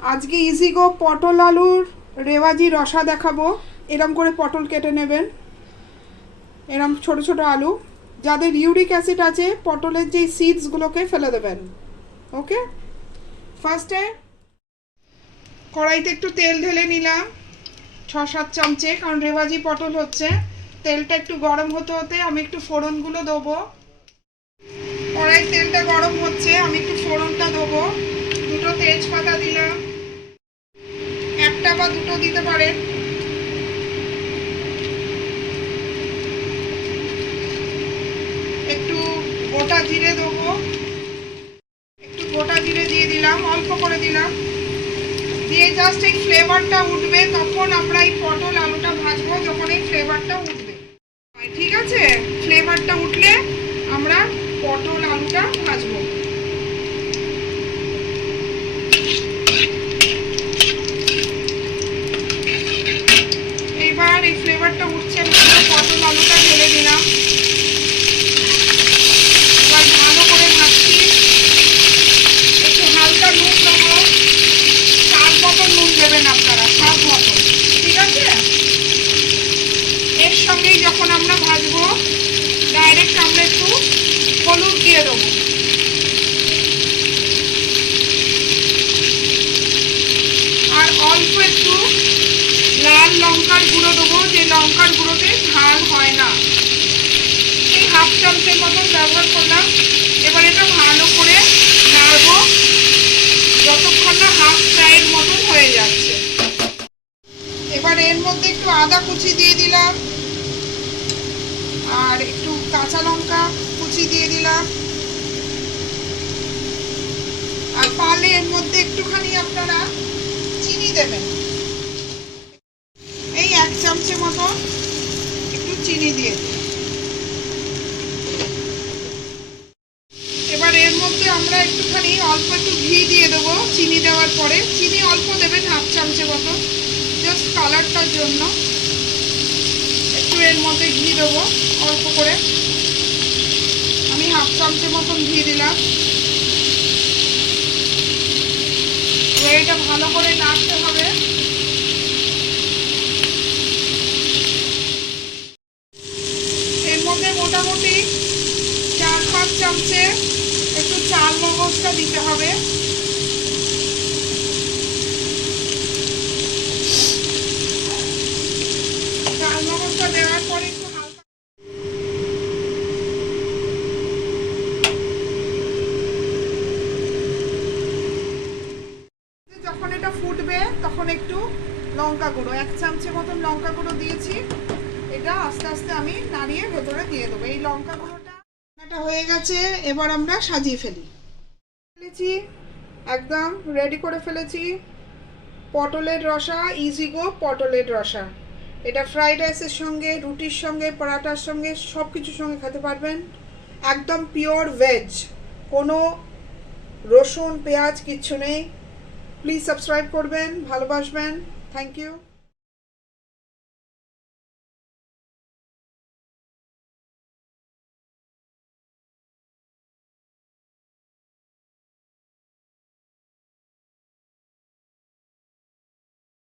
আজকে ইজিগো পটল আলুর রেওয়াজি রসা দেখাবো। এরম করে পটল কেটে নেবেন, এরম ছোট ছোট আলু। যাদের ইউরিক অ্যাসিড আছে পটলের যে সিডসগুলোকে ফেলে দেবেন। ওকে, ফার্স্টে কড়াইতে একটু তেল ঢেলে নিলাম 6-7 চামচে, কারণ রেওয়াজি পটল হচ্ছে। তেলটা একটু গরম হতে হতে আমি একটু ফোড়নগুলো দেবো। কড়াই তেলটা গরম হচ্ছে, আমি একটু ফোড়নটা দেবো। দুটো তেজপাতা দিলাম, একটা বা দুটো দিতে পারেন। একটু গোটা জিরে দেবো, একটু গোটা জিরে দিয়ে দিলাম, অল্প করে দিলাম। দিয়ে জাস্ট এই ফ্লেভারটা উঠবে, তখন আমরা এই পটল আলুটা ভাজবো। যখন এই ফ্লেভারটা উঠবে, ঠিক আছে, ফ্লেভারটা উঠলে আমরা পটল আলুটা ভাজবো। এইবার এই ফ্লেভারটা উঠছে, পটল আলুটা ঢেলে দিলাম। এবার ভালো করে ভাজছি। একটু হালকা নুন দেবো, স্বাদ মতো নুন দেবেন আপনারা, স্বাদ মতো, ঠিক আছে। এর সঙ্গেই যখন আমরা ভাজবো ডাইরেক্ট আমরা একটু হলুদ দিয়ে দেবো। আর অল্প একটু লাল লঙ্কার গুঁড়ো দেবো, যে লঙ্কার গুঁড়োতে ঝাল হয় না। এই হাফ চামচের মতন ব্যবহার করলাম। এবার এটা ভালো করে নাড়বো যতক্ষণ না হাফ ফ্রাইয়ের মতন হয়ে যাচ্ছে। এবার এর মধ্যে একটু আদা কুচি দিয়ে দিলাম, আর একটু কাঁচা লঙ্কা কুচি দিয়ে দিলাম। আর পারলে এর মধ্যে একটুখানি আপনারা চিনি দেবেন, এই 1 চামচের মতো একটু চিনি দিয়ে দিন। এবার এর মধ্যে আমরা একটুখানি অল্প একটু ঘি দিয়ে দেবো। চিনি দেওয়ার পরে চিনি অল্প দেবেন, হাফ চামচের মতো, জাস্ট কালারটার জন্য। একটু এর মধ্যে ঘি দেবো অল্প করে, আমি হাফ চামচের মতন ঘি দিলাম। এবার এটা ভালো করে নাড়তে হবে। এর মধ্যে মোটামুটি 4-5 চামচে একটু চাল মগজটা দিতে হবে। চাল মগজটা দেওয়ার পরে একটু হালকা, যখন এটা ফুটবে তখন একটু লঙ্কা গুঁড়ো, 1 চামচের মতন লঙ্কা গুঁড়ো দিয়েছি। এটা আস্তে আস্তে আমি নাড়িয়ে ভেতরে দিয়ে দেবো। এই লঙ্কা গুঁড়োটা হয়ে গেছে। এবার আমরা সাজিয়ে ফেলেছি, একদম রেডি করে ফেলেছি পটলের রসা, ইজিগো পটলের রসা। এটা ফ্রাইড রাইসের সঙ্গে, রুটির সঙ্গে, পরাটার সঙ্গে, সব কিছুর সঙ্গে খেতে পারবেন। একদম পিওর ভেজ, কোনো রসুন পেঁয়াজ কিচ্ছু নেই। প্লিজ সাবস্ক্রাইব করবেন, ভালোবাসবেন। Thank you.